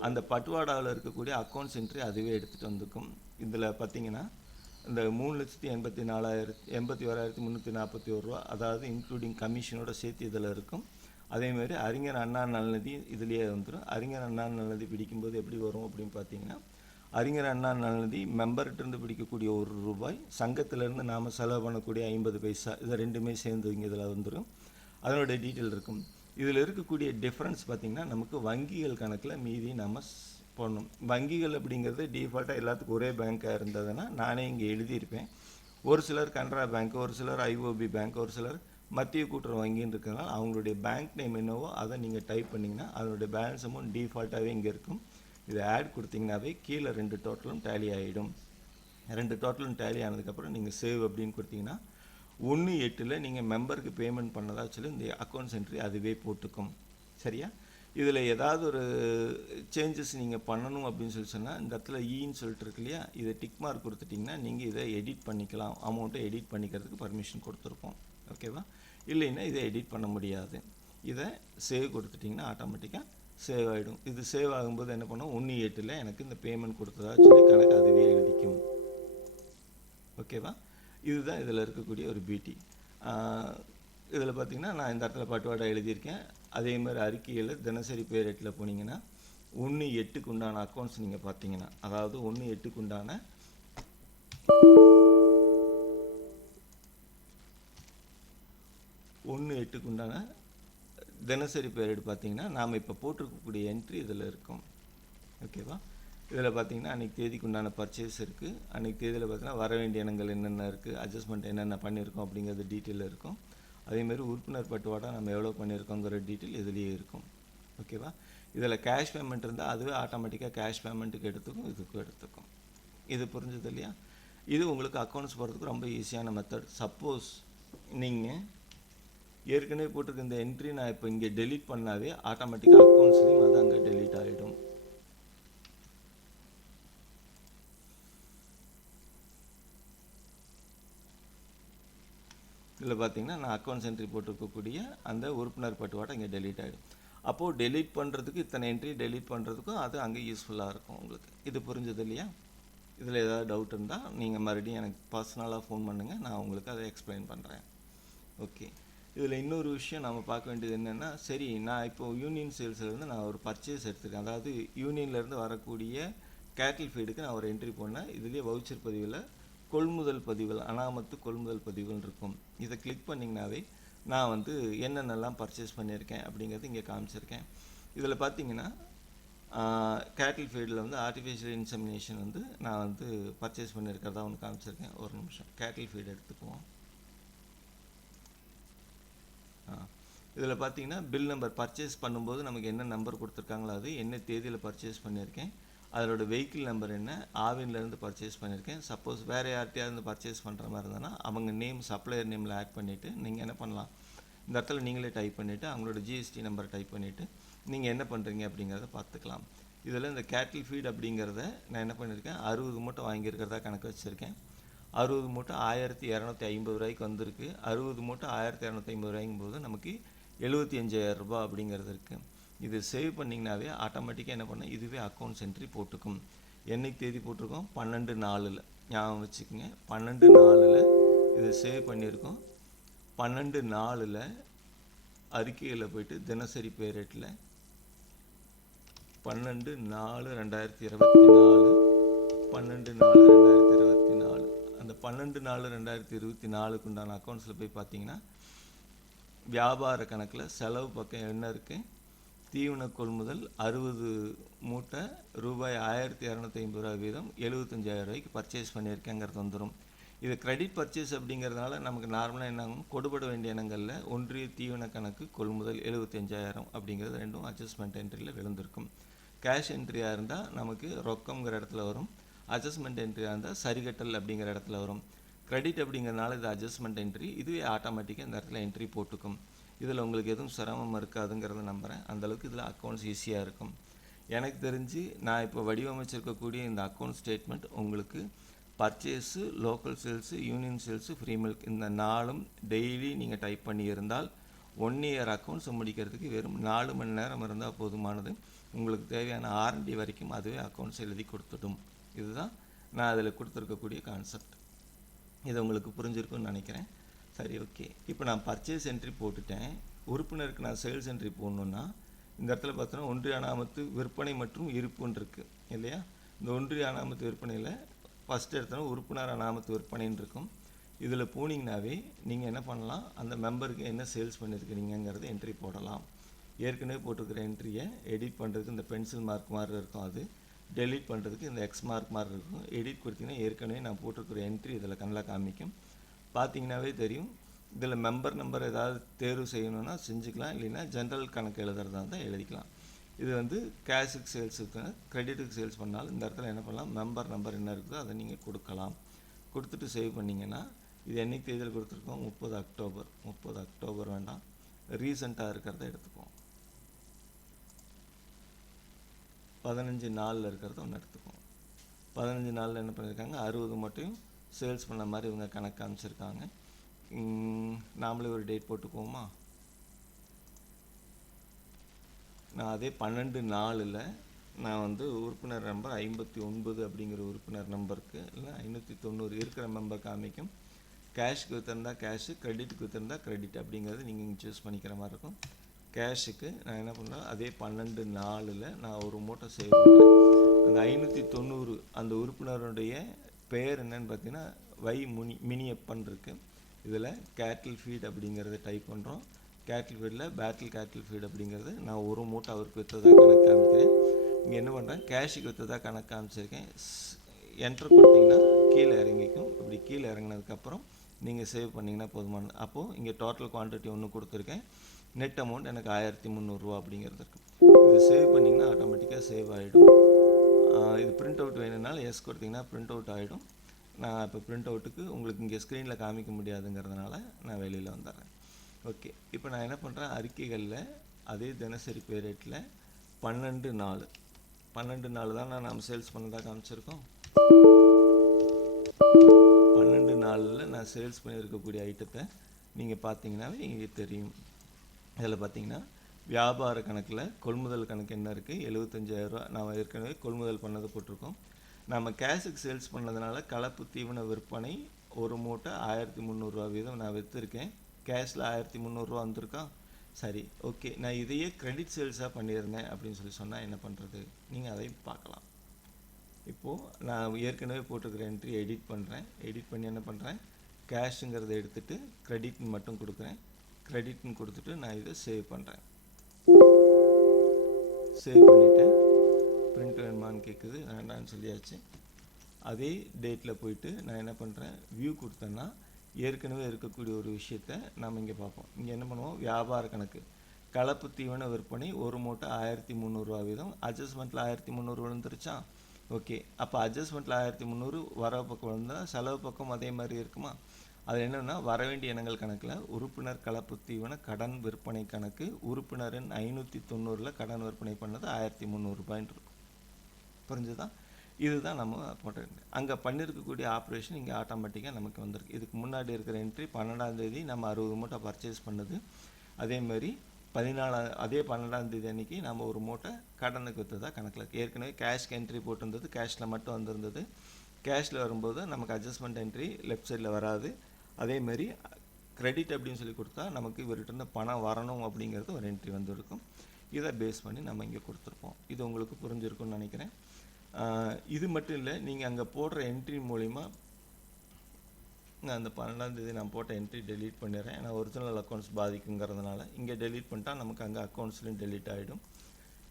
அந்த பட்டுவாடாவில் இருக்கக்கூடிய அக்கௌண்ட்ஸ் என்ட்ரி அதுவே எடுத்துகிட்டு வந்துக்கும். இதில் பார்த்தீங்கன்னா இந்த 3,81,341 ரூபா, அதாவது இன்க்ளூடிங் கமிஷனோட சேர்த்து இதில் இருக்கும். அதேமாதிரி அறிஞர் அண்ணா நலநிதி இதுலேயே வந்துடும். அறிஞர் அண்ணா நலநிதி பிடிக்கும்போது எப்படி வரும் அப்படின்னு பார்த்தீங்கன்னா அறிஞர் அண்ணா நலநிதி மெம்பர்கிட்டருந்து பிடிக்கக்கூடிய ₹1, சங்கத்திலேருந்து நாம் செலவு பண்ணக்கூடிய 50 பைசா, இது ரெண்டுமே சேர்ந்து இங்கே இதில் வந்துடும். அதனுடைய டீட்டெயில் இருக்கும். இதில் இருக்கக்கூடிய டிஃப்ரென்ஸ் பார்த்திங்கன்னா நமக்கு வங்கிகள் கணக்கில் மீதி நம்ம போடணும். வங்கிகள் அப்படிங்கிறது டிஃபால்ட்டாக எல்லாத்துக்கும் ஒரே பேங்க்காக இருந்ததுன்னா நானே இங்கே எழுதியிருப்பேன். ஒரு சிலர் கனரா பேங்க், ஒரு சிலர் ஐஓபி பேங்க், ஒரு சிலர் மத்திய கூட்டுறவு வங்கின்னு இருக்கிறதுனால அவங்களுடைய பேங்க் நேம் என்னவோ அதை நீங்கள் டைப் பண்ணிங்கன்னா அதனுடைய பேலன்ஸ் அமௌண்ட் டிஃபால்ட்டாகவே இங்கே இருக்கும். இதை ஆட் கொடுத்தீங்கன்னாவே கீழே 2 டோட்டலும் டேலி ஆகிடும். 2 டோட்டலும் டேலி ஆனதுக்கப்புறம் நீங்கள் சேவ் அப்படின்னு கொடுத்தீங்கன்னா 1/8 நீங்கள் மெம்பருக்கு பேமெண்ட் பண்ணதா சொல்லி இந்த அக்கௌண்ட்ஸ் என்ட்ரி அதுவே போட்டுக்கும். சரியா? இதில் ஏதாவது ஒரு சேஞ்சஸ் நீங்கள் பண்ணணும் அப்படின்னு சொல்லி சொன்னால் இந்த இடத்துல ஈன்னு சொல்லிட்டு இருக்கு இல்லையா, இதை டிக் மார்க் கொடுத்துட்டிங்கன்னா நீங்கள் இதை எடிட் பண்ணிக்கலாம். அமௌண்ட்டை எடிட் பண்ணிக்கிறதுக்கு பர்மிஷன் கொடுத்துருப்போம். ஓகேவா? இல்லைன்னா இதை எடிட் பண்ண முடியாது. இதை சேவ் கொடுத்துட்டிங்கன்னா ஆட்டோமேட்டிக்காக சேவ் ஆகிடும். இது சேவ் ஆகும்போது என்ன பண்ணும், 1/8 எனக்கு இந்த பேமெண்ட் கொடுத்ததா சொல்லி கணக்கு அதுவே எழுதிக்கும். ஓகேவா? இதுதான் இதில் இருக்கக்கூடிய ஒரு பியூட்டி. இதில் பார்த்திங்கன்னா நான் இந்த இடத்துல பட்டுவாடா எழுதியிருக்கேன். அதே மாதிரி அறிக்கையில் தினசரி பேரேட்டில் போனீங்கன்னா 1/8க்கு உண்டான அக்கௌண்ட்ஸ் நீங்கள் பார்த்தீங்கன்னா, அதாவது 1/8க்கு உண்டான தினசரி பேரேட் பார்த்தீங்கன்னா நாம் இப்போ போட்டிருக்கக்கூடிய என்ட்ரி இதில் இருக்கும். ஓகேவா? இதில் பார்த்தீங்கன்னா அன்றைக்கி தேதிக்கு உண்டான பர்ச்சேஸ் இருக்குது. அன்றைக்கி தேதியில் பார்த்தீங்கன்னா வர வேண்டிய இனங்கள் என்னென்ன இருக்குது, அட்ஜஸ்ட்மெண்ட் என்னென்ன பண்ணியிருக்கோம் அப்படிங்கிறது டீட்டெயில் இருக்கும். அதேமாதிரி உறுப்பினர் பட்டுவாடா நம்ம எவ்வளோ பண்ணியிருக்கோங்கிற டீட்டெயில் இதுலேயே இருக்கும். ஓகேவா? இதில் கேஷ் பேமெண்ட் இருந்தால் அதுவே ஆட்டோமேட்டிக்காக கேஷ் பேமெண்ட்டுக்கு எடுத்துக்கும், இதுக்கும் எடுத்துக்கும். இது புரிஞ்சது இல்லையா? இது உங்களுக்கு அக்கௌண்ட்ஸ் போகிறதுக்கு ரொம்ப ஈஸியான மெத்தட். சப்போஸ் நீங்கள் ஏற்கனவே போட்டிருக்க இந்த என்ட்ரி நான் இப்போ இங்கே டெலீட் பண்ணாவே ஆட்டோமேட்டிக்காக அக்கௌண்ட்ஸ்லேயும் அது அங்கே டெலீட் ஆகிடும். இதில் பார்த்தீங்கன்னா நான் அக்கௌண்ட்ஸ் என்ட்ரி போட்டிருக்கக்கூடிய அந்த உறுப்பினர் பட்டுவாட்டை இங்கே டெலீட் ஆகிடும். அப்போது டெலீட் பண்ணுறதுக்கு இத்தனை என்ட்ரி டெலீட் பண்ணுறதுக்கும் அது அங்கே யூஸ்ஃபுல்லாக இருக்கும் உங்களுக்கு. இது புரிஞ்சது இல்லையா? இதில் ஏதாவது டவுட் இருந்தால் நீங்கள் மறுபடியும் எனக்கு பர்சனலாக ஃபோன் பண்ணுங்கள், நான் உங்களுக்கு அதை எக்ஸ்பிளைன் பண்ணுறேன். ஓகே. இதில் இன்னொரு விஷயம் நம்ம பார்க்க வேண்டியது என்னென்னா, சரி நான் இப்போது யூனியன் சேல்ஸ்லேருந்து நான் ஒரு பர்ச்சேஸ் எடுத்துருக்கேன். அதாவது யூனியன்லேருந்து வரக்கூடிய கேட்டில் ஃபீடுக்கு நான் ஒரு என்ட்ரி போனேன். இதுலேயே வவுச்சர் பதிவில் கொள்முதல் பதிவுகள், அனாமத்து கொள்முதல் பதிவுகள் இருக்கும். இதை கிளிக் பண்ணிங்கனாவே நான் வந்து என்னென்னலாம் பர்ச்சேஸ் பண்ணியிருக்கேன் அப்படிங்கிறது இங்கே காமிச்சிருக்கேன். இதில் பார்த்தீங்கன்னா கேட்டில் ஃபீடில் வந்து ஆர்டிஃபிஷியல் இன்செமினேஷன் வந்து நான் வந்து பர்ச்சேஸ் பண்ணியிருக்கிறதா ஒன்று காமிச்சிருக்கேன். ஒரு நிமிஷம் கேட்டில் ஃபீட் எடுத்துக்குவோம். இதில் பார்த்தீங்கன்னா பில் நம்பர் பர்ச்சேஸ் பண்ணும்போது நமக்கு என்ன நம்பர் கொடுத்துருக்காங்களோ அது, என்ன தேதியில் பர்ச்சேஸ் பண்ணியிருக்கேன், அதோட வெஹிக்கிள் நம்பர் என்ன, ஆவின்லேருந்து பர்ச்சேஸ் பண்ணியிருக்கேன். சப்போஸ் வேறு யார்கிட்டையாவது பர்ச்சேஸ் பண்ணுற மாதிரி இருந்ததுன்னா அவங்க நேம் சப்ளையர் நேமில் ஆட் பண்ணிவிட்டு நீங்கள் என்ன பண்ணலாம், இந்த இடத்துல நீங்களே டைப் பண்ணிவிட்டு அவங்களோட ஜிஎஸ்டி நம்பர் டைப் பண்ணிவிட்டு நீங்கள் என்ன பண்ணுறீங்க அப்படிங்கிறத பார்த்துக்கலாம். இதில் இந்த கேட்டில் ஃபீட் அப்படிங்கிறத நான் என்ன பண்ணியிருக்கேன், 60 மூட்டை வாங்கியிருக்கிறதா கணக்கு வச்சுருக்கேன். 60 மூட்டை 1250 ரூபாய்க்கு வந்திருக்கு. 60 மூட்டை 1250 ரூபாய்க்கும் போது நமக்கு 75,000 ரூபாய் அப்படிங்கிறது இருக்குது. இது சேவ் பண்ணிங்கனாவே ஆட்டோமேட்டிக்காக என்ன பண்ண இதுவே அக்கௌண்ட்ஸ் என்ட்ரி போட்டுக்கும். என்னைக்கு தேதி போட்டிருக்கோம், 12/4. ஞாபகம் வச்சுக்கோங்க, 12/4 இது சேவ் பண்ணியிருக்கோம். 12/4 அறிக்கையில் போயிட்டு தினசரி பேரேட்டில் 12/4/2024 12/4/2024 அந்த 12/4/2024 உண்டான அக்கௌண்ட்ஸில் போய் பார்த்தீங்கன்னா வியாபார கணக்கில் செலவு பக்கம் என்ன இருக்குது, தீவன கொள்முதல் 60 மூட்டை ரூபாய் 1250 ரூபாய் வீதம் 75,000 ரூபாய்க்கு பர்ச்சேஸ் பண்ணியிருக்கேங்கிறது வந்துடும். இது கிரெடிட் பர்ச்சேஸ் அப்படிங்கிறதுனால நமக்கு நார்மலாக என்ன ஆகும், கொடுபட வேண்டிய இனங்களில் ஒன்றிய தீவன கணக்கு கொள்முதல் 75,000 அப்படிங்கிறது ரெண்டும் அட்ஜஸ்ட்மெண்ட் என்ட்ரியில் விழுந்திருக்கும். கேஷ் என்ட்ரியாக இருந்தால் நமக்கு ரொக்கம்ங்கிற இடத்துல வரும், அட்ஜஸ்ட்மெண்ட் என்ட்ரியாக இருந்தால் சரிகட்டல் அப்படிங்கிற இடத்துல வரும். கிரெடிட் அப்படிங்கிறதுனால இது அட்ஜஸ்ட்மெண்ட் என்ட்ரி, இதுவே ஆட்டோமேட்டிக்காக இந்த இடத்துல என்ட்ரி போட்டுக்கும். இதில் உங்களுக்கு எதுவும் சிரமம் இருக்காதுங்கிறத நம்புகிறேன். அந்தளவுக்கு இதில் அக்கௌண்ட்ஸ் ஈஸியாக இருக்கும். எனக்கு தெரிஞ்சு நான் இப்போ வடிவமைச்சிருக்கக்கூடிய இந்த அக்கௌண்ட் ஸ்டேட்மெண்ட் உங்களுக்கு purchase, local sales, union sales, free milk இந்த 4ம் டெய்லி நீங்கள் டைப் பண்ணியிருந்தால் 1 இயர் அக்கௌண்ட்ஸை முடிக்கிறதுக்கு வெறும் 4 மணி நேரம் இருந்தால் போதுமானது. உங்களுக்கு தேவையான R&D வரைக்கும் அதுவே அக்கௌண்ட்ஸ் எழுதி கொடுத்துடும். இதுதான் நான் அதில் கொடுத்துருக்கக்கூடிய கான்செப்ட். இது உங்களுக்கு புரிஞ்சிருக்குன்னு நினைக்கிறேன். சரி, ஓகே. இப்போ நான் பர்ச்சேஸ் என்ட்ரி போட்டுட்டேன். உறுப்பினருக்கு நான் சேல்ஸ் என்ட்ரி போடணுன்னா இந்த இடத்துல பார்த்தோன்னா ஒன்றிய அனாமத்து விற்பனை மற்றும் இருப்புன்னு இருக்குது இல்லையா. இந்த ஒன்றிய அனாமத்து விற்பனையில் ஃபஸ்ட் எடுத்தோன்னா உறுப்பினர் அனாமத்து விற்பனைன்னு இருக்கும். இதில் போனீங்கன்னாவே நீங்கள் என்ன பண்ணலாம், அந்த மெம்பருக்கு என்ன சேல்ஸ் பண்ணியிருக்கிறீங்கிறத என்ட்ரி போடலாம். ஏற்கனவே போட்டிருக்கிற என்ட்ரியை எடிட் பண்ணுறதுக்கு இந்த பென்சில் மார்க் மாதிரி இருக்கும், அது டெலீட் பண்ணுறதுக்கு இந்த எக்ஸ் மார்க் மாதிரி இருக்கும். எடிட் கொடுத்தீங்கன்னா ஏற்கனவே நான் போட்டிருக்கிற என்ட்ரி இதில் கண்ணில் காமிக்கும். பார்த்தீங்கன்னாவே தெரியும். இதில் மெம்பர் நம்பர் ஏதாவது தேர்வு செய்யணும்னா செஞ்சுக்கலாம், இல்லைன்னா ஜென்ரல் கணக்கு எழுதுறதா இருந்தால் எழுதிக்கலாம். இது வந்து கேஷுக்கு சேல்ஸுக்கு கிரெடிட்டுக்கு சேல்ஸ் பண்ணாலும் இந்த இடத்துல என்ன பண்ணலாம், மெம்பர் நம்பர் என்ன இருக்குதோ அதை நீங்கள் கொடுக்கலாம். கொடுத்துட்டு சேவ் பண்ணிங்கன்னா இது என்னைக்கு தேதியில் கொடுத்துருக்கோம், 30 அக்டோபர். 30 அக்டோபர் வேண்டாம், ரீசெண்டாக இருக்கிறத எடுத்துப்போம். 15 நாளில் இருக்கிறத ஒன்று எடுத்துப்போம். 15 நாளில் என்ன பண்ணியிருக்காங்க, 60 மட்டும் சேல்ஸ் பண்ண மாதிரி இவங்க கணக்கு காமிச்சிருக்காங்க. நாமளே ஒரு டேட் போட்டுக்குவோமா. நான் அதே 12 நாளில் நான் வந்து உறுப்பினர் நம்பர் 59 அப்படிங்கிற உறுப்பினர் நம்பருக்கு இல்லை 590 இருக்கிற மெம்பர் காமிக்கும். கேஷுக்கு விற்றுருந்தா கேஷு, கிரெடிட்டுக்கு விற்றுருந்தா கிரெடிட் அப்படிங்கிறது நீங்கள் இங்கே சூஸ் பண்ணிக்கிற மாதிரி இருக்கும். கேஷுக்கு நான் என்ன பண்ணுறேன், அதே 12 நாளில் நான் ஒரு மூட்டை சேவ் பண்ணுறேன். அந்த 590 அந்த உறுப்பினருடைய பெயர் என்னன்னு பார்த்தீங்கன்னா மினியப்பன் இருக்குது. இதில் கேட்டில் ஃபீட் அப்படிங்கிறத டைப் பண்ணுறோம். கேட்டில் ஃபீடில் கேட்டில் ஃபீட் அப்படிங்கிறது நான் ஒரு மூட்டை அவருக்கு விற்றதாக கணக்கு காமிக்கிறேன். இங்கே என்ன பண்ணுறேன், கேஷுக்கு விற்றதாக கணக்கு காமிச்சிருக்கேன். என்ட்ரு கொடுத்தீங்கன்னா கீழே இறங்கிக்கும். இப்படி கீழே இறங்கினதுக்கப்புறம் நீங்கள் சேவ் பண்ணிங்கன்னா போதுமானது. அப்போது இங்கே டோட்டல் குவான்டிட்டி ஒன்று கொடுத்துருக்கேன். நெட் அமௌண்ட் எனக்கு 1300 ரூபா அப்படிங்கிறது இருக்கும். இது சேவ் பண்ணிங்கன்னா ஆட்டோமேட்டிக்காக சேவ் ஆகிடும். இது பிரிண்ட் அவுட் வேணும்னாலும் எஸ் கொடுத்தீங்கன்னா பிரிண்ட் அவுட் ஆகிடும். நான் இப்போ பிரிண்ட் அவுட்டுக்கு உங்களுக்கு இங்கே ஸ்க்ரீனில் காமிக்க முடியாதுங்கிறதுனால நான் வெளியில் வந்துடுறேன். ஓகே, இப்போ நான் என்ன பண்ணுறேன், அறிக்கைகளில் அதே தினசரி பே ரேட்டில் 12 நாள் தான் நம்ம சேல்ஸ் பண்ணதாக காமிச்சிருக்கோம். 12 நாளில் நான் சேல்ஸ் பண்ணியிருக்கக்கூடிய ஐட்டத்தை நீங்கள் பார்த்தீங்கன்னாவே இங்கே தெரியும். இதில் பார்த்தீங்கன்னா வியாபார கணக்கில் கொள்முதல் கணக்கு என்ன இருக்குது, 75,000 ரூபா நாம் ஏற்கனவே கொள்முதல் பண்ணது போட்டிருக்கோம். நம்ம கேஷுக்கு சேல்ஸ் பண்ணதுனால கலப்பு தீவன விற்பனை ஒரு மூட்டை 1300 ரூபா வீதம் நான் விற்றுருக்கேன். கேஷில் 1300 ரூபா வந்திருக்கா. சரி, ஓகே, நான் இதையே கிரெடிட் சேல்ஸாக பண்ணியிருந்தேன் அப்படின்னு சொன்னால் என்ன பண்ணுறது, நீங்கள் அதையும் பார்க்கலாம். இப்போது நான் ஏற்கனவே போட்டிருக்கிற என்ட்ரி எடிட் பண்ணுறேன். எடிட் பண்ணி என்ன பண்ணுறேன், கேஷுங்கிறத எடுத்துகிட்டு கிரெடிட்னு மட்டும் கொடுக்குறேன். கிரெடிட்னு கொடுத்துட்டு நான் இதை சேவ் பண்ணுறேன். சேவ் பண்ணிவிட்டேன். பிரிண்ட் வேணுமான்னு கேட்குது, வேண்டான்னு சொல்லியாச்சு. அதே டேட்டில் போயிட்டு நான் என்ன பண்ணுறேன், வியூ கொடுத்தேன்னா ஏற்கனவே இருக்கக்கூடிய ஒரு விஷயத்தை நம்ம இங்கே பார்ப்போம். இங்கே என்ன பண்ணுவோம், வியாபார கணக்கு கலப்பு தீவன விற்பனை ஒரு மூட்டை 1300 ரூபா வீதம். அட்ஜஸ்ட்மெண்ட்டில் 1300 விழுந்துருச்சா. ஓகே, அப்போ அட்ஜஸ்ட்மெண்ட்டில் 1300 வரவு பக்கம் விழுந்தால் செலவு பக்கம் அதே மாதிரி இருக்குமா. அது என்னென்னா வரவேண்டிய இனங்கள் கணக்கில் உறுப்பினர் கலப்பு தீவன கடன் விற்பனை கணக்கு உறுப்பினரின் 590 கடன் விற்பனை பண்ணது 1300 ரூபாய்ன்னு இருக்கும். புரிஞ்சுதா. இதுதான் நம்ம போட்டது. அங்கே பண்ணியிருக்கக்கூடிய ஆப்ரேஷன் இங்கே ஆட்டோமேட்டிக்காக நமக்கு வந்திருக்கு. இதுக்கு முன்னாடி இருக்கிற என்ட்ரி 12ஆம் தேதி நம்ம 60 மூட்டை பர்ச்சேஸ் பண்ணது. அதேமாதிரி 12ஆம் தேதி அன்றைக்கி நம்ம ஒரு மூட்டை கடனுக்கு விற்றதா கணக்கில் ஏற்கனவே கேஷ்க்கு என்ட்ரி போட்டிருந்தது. கேஷில் மட்டும் வந்திருந்தது. கேஷில் வரும்போது நமக்கு அட்ஜஸ்ட்மெண்ட் என்ட்ரி லெஃப்ட் சைடில் வராது. அதேமாரி கிரெடிட் அப்படின்னு சொல்லி கொடுத்தா நமக்கு இவர்கிட்ட பணம் வரணும் அப்படிங்கிறது ஒரு என்ட்ரி வந்துருக்கும். இதை பேஸ் பண்ணி நம்ம இங்கே கொடுத்துருப்போம். இது உங்களுக்கு புரிஞ்சிருக்கும்னு நினைக்கிறேன். இது மட்டும் இல்லை, நீங்கள் அங்கே போடுற என்ட்ரி மூலிமா நான் அந்த 12ஆம் தேதி நான் போட்ட என்ட்ரி டெலீட் பண்ணிடுறேன். ஏன்னா ஒரிஜினல் அக்கௌண்ட்ஸ் பாதிக்குங்கிறதுனால இங்கே டெலீட் பண்ணிட்டா நமக்கு அங்கே அக்கௌண்ட்ஸ்லையும் டெலீட் ஆகிடும்.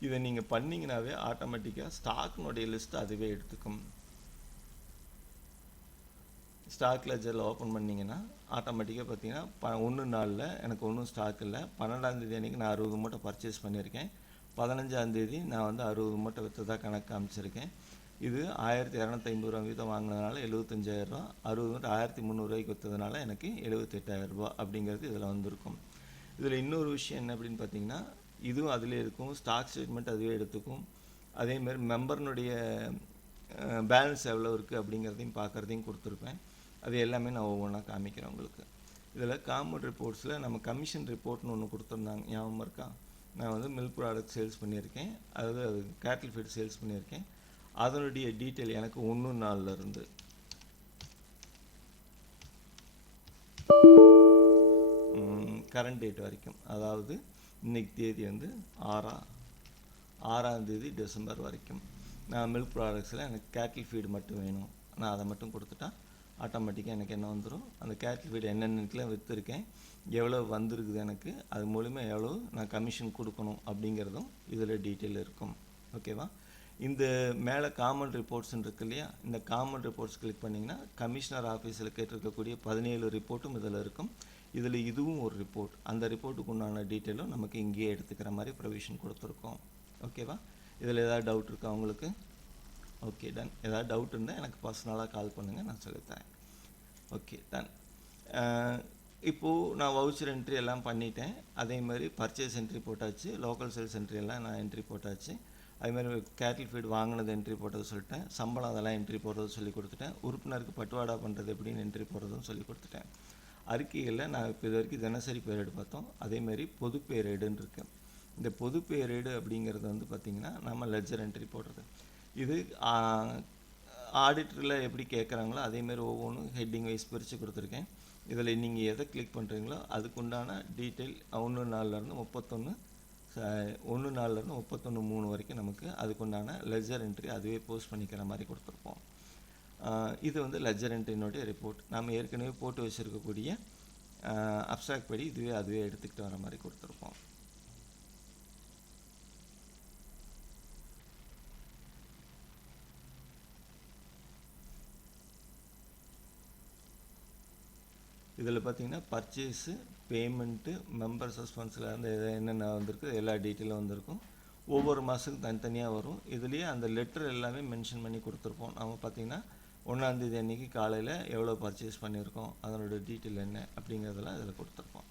இதை நீங்கள் பண்ணிங்கனாவே ஆட்டோமேட்டிக்காக ஸ்டாக்னுடைய லிஸ்ட் அதுவே எடுத்துக்கும். ஸ்டாக் லெட்ஜரில் ஓப்பன் பண்ணிங்கன்னா ஆட்டோமேட்டிக்காக பார்த்தீங்கன்னா 1 நாளில் எனக்கு ஒன்றும் ஸ்டாக் இல்லை. 12ஆம் தேதி அன்றைக்கி நான் 60 மூட்டை பர்ச்சேஸ் பண்ணியிருக்கேன். 15ஆம் தேதி நான் வந்து 60 மூட்டை விற்றதாக கணக்கு காமிச்சிருக்கேன். இது 1250 ரூபா வீதம் வாங்கினதுனால 75,000 ரூபா. 60 மூட்டை 1300 ரூபாய்க்கு விற்றதுனால எனக்கு 78,000 ரூபா அப்படிங்கிறது இதில் வந்திருக்கும். இதில் இன்னொரு விஷயம் என்ன அப்படின்னு பார்த்தீங்கன்னா, இதுவும் அதிலே இருக்கும். ஸ்டாக் ஸ்டேட்மெண்ட் அதுவே எடுத்துக்கும். அதேமாதிரி மெம்பர்னுடைய பேலன்ஸ் எவ்வளோ இருக்குது அப்படிங்கிறதையும் பார்க்குறதையும் கொடுத்துருப்பேன். அது எல்லாமே நான் ஒவ்வொன்றா காமிக்கிறேன் உங்களுக்கு. இதில் காமன் ரிப்போர்ட்ஸில் நம்ம கமிஷன் ரிப்போர்ட்னு ஒன்று கொடுத்துருந்தாங்க, ஞாபகம் இருக்கா. நான் வந்து மில்க் ப்ராடக்ட் சேல்ஸ் பண்ணியிருக்கேன், அதாவது அது கேட்டில் ஃபீட் சேல்ஸ் பண்ணியிருக்கேன். அதனுடைய டீட்டெயில் எனக்கு 1 நாளில் இருந்து கரண்ட் டேட் வரைக்கும், அதாவது இன்றைக்கி தேதி வந்து 6ஆம் தேதி டிசம்பர் வரைக்கும் நான் மில்க் ப்ராடக்ட்ஸில் எனக்கு கேட்டில் ஃபீடு மட்டும் வேணும், நான் அதை மட்டும் கொடுத்துட்டா ஆட்டோமேட்டிக்காக எனக்கு என்ன வந்துடும், அந்த கேட்டில் ஃபீடு என்னென்னலாம் விற்றுருக்கேன், எவ்வளோ வந்திருக்குது எனக்கு, அது மூலிமா எவ்வளோ நான் கமிஷன் கொடுக்கணும் அப்படிங்கிறதும் இதில் டீட்டெயில் இருக்கும். ஓகேவா? இந்த மேலே காமன் ரிப்போர்ட்ஸ்ன்னு இருக்கு இல்லையா, இந்த காமன் ரிப்போர்ட்ஸ் கிளிக் பண்ணிங்கன்னா கமிஷனர் ஆஃபீஸில் கேட்டிருக்கக்கூடிய 17 ரிப்போர்ட்டும் இதில் இருக்கும். இதில் இதுவும் ஒரு ரிப்போர்ட். அந்த ரிப்போர்ட்டுக்கு உண்டான டீட்டெயிலும் நமக்கு இங்கேயே எடுத்துக்கிற மாதிரி ப்ரொவிஷன் கொடுத்துருக்கோம். ஓகேவா? இதில் ஏதாவது டவுட் இருக்கா உங்களுக்கு? Okay, ton. ஏதாவது டவுட் இருந்தால் எனக்கு பர்சனலாக கால் பண்ணுங்கள், நான் சொல்லித்தரேன். Okay, done. இப்போது நான் வவுச்சர் என்ட்ரி எல்லாம் பண்ணிட்டேன். அதே மாதிரி பர்ச்சேஸ் என்ட்ரி போட்டாச்சு, லோக்கல் சேல்ஸ் என்ட்ரி எல்லாம் நான் என்ட்ரி போட்டாச்சு. அதுமாதிரி கேட்டில் ஃபீட் வாங்கினது என்ட்ரி போட்டது சொல்லிட்டேன், சம்பளம் அதெல்லாம் என்ட்ரி போடுறது சொல்லி கொடுத்துட்டேன், உறுப்பினருக்கு பட்டுவாடா பண்ணுறது எப்படின்னு என்ட்ரி போடுறதும் சொல்லி கொடுத்துட்டேன். அறிக்கைகளில் நான் இப்போ இது வரைக்கும் தினசரி பேரேடு பார்த்தோம். அதேமாதிரி பொது பேரேடுன்னு இருக்கு. இந்த பொது பேரேடு அப்படிங்கிறது வந்து பார்த்திங்கன்னா நம்ம லெட்ஜர் என்ட்ரி போடுறது. இது ஆடிட்டரில் எப்படி கேட்குறாங்களோ அதேமாதிரி ஒவ்வொன்றும் ஹெட்டிங் வைஸ் பிரித்து கொடுத்துருக்கேன். இதில் நீங்கள் எதை கிளிக் பண்ணுறீங்களோ அதுக்குண்டான டீட்டெயில் 1/4-31 வரைக்கும் நமக்கு அதுக்குண்டான லெட்ஜர் என்ட்ரி அதுவே போஸ்ட் பண்ணிக்கிற மாதிரி கொடுத்துருப்போம். இது வந்து லெட்ஜர் என்ட்ரினுடைய ரிப்போர்ட். நம்ம ஏற்கனவே போட்டு வச்சுருக்கக்கூடிய அப்ஸ்ட்ராக்ட் படி அதுவே எடுத்துக்கிட்டு வர மாதிரி கொடுத்துருப்போம். இதில் பார்த்தீங்கன்னா பர்ச்சேஸு, பேமெண்ட்டு, மெம்பர் சஸ்பென்ஸில் இருந்து என்னென்ன வந்திருக்கு எல்லா டீட்டெயிலும் வந்திருக்கும். ஒவ்வொரு மாதத்துக்கும் தனித்தனியாக வரும். இதுலேயே அந்த லெட்டர் எல்லாமே மென்ஷன் பண்ணி கொடுத்துருப்போம். நம்ம பார்த்திங்கன்னா 1ஆம் தேதி அன்றைக்கி காலையில் எவ்வளோ பர்ச்சேஸ் பண்ணியிருக்கோம், அதனோட டீட்டெயில் என்ன அப்படிங்கிறதெல்லாம் இதில் கொடுத்துருப்போம்.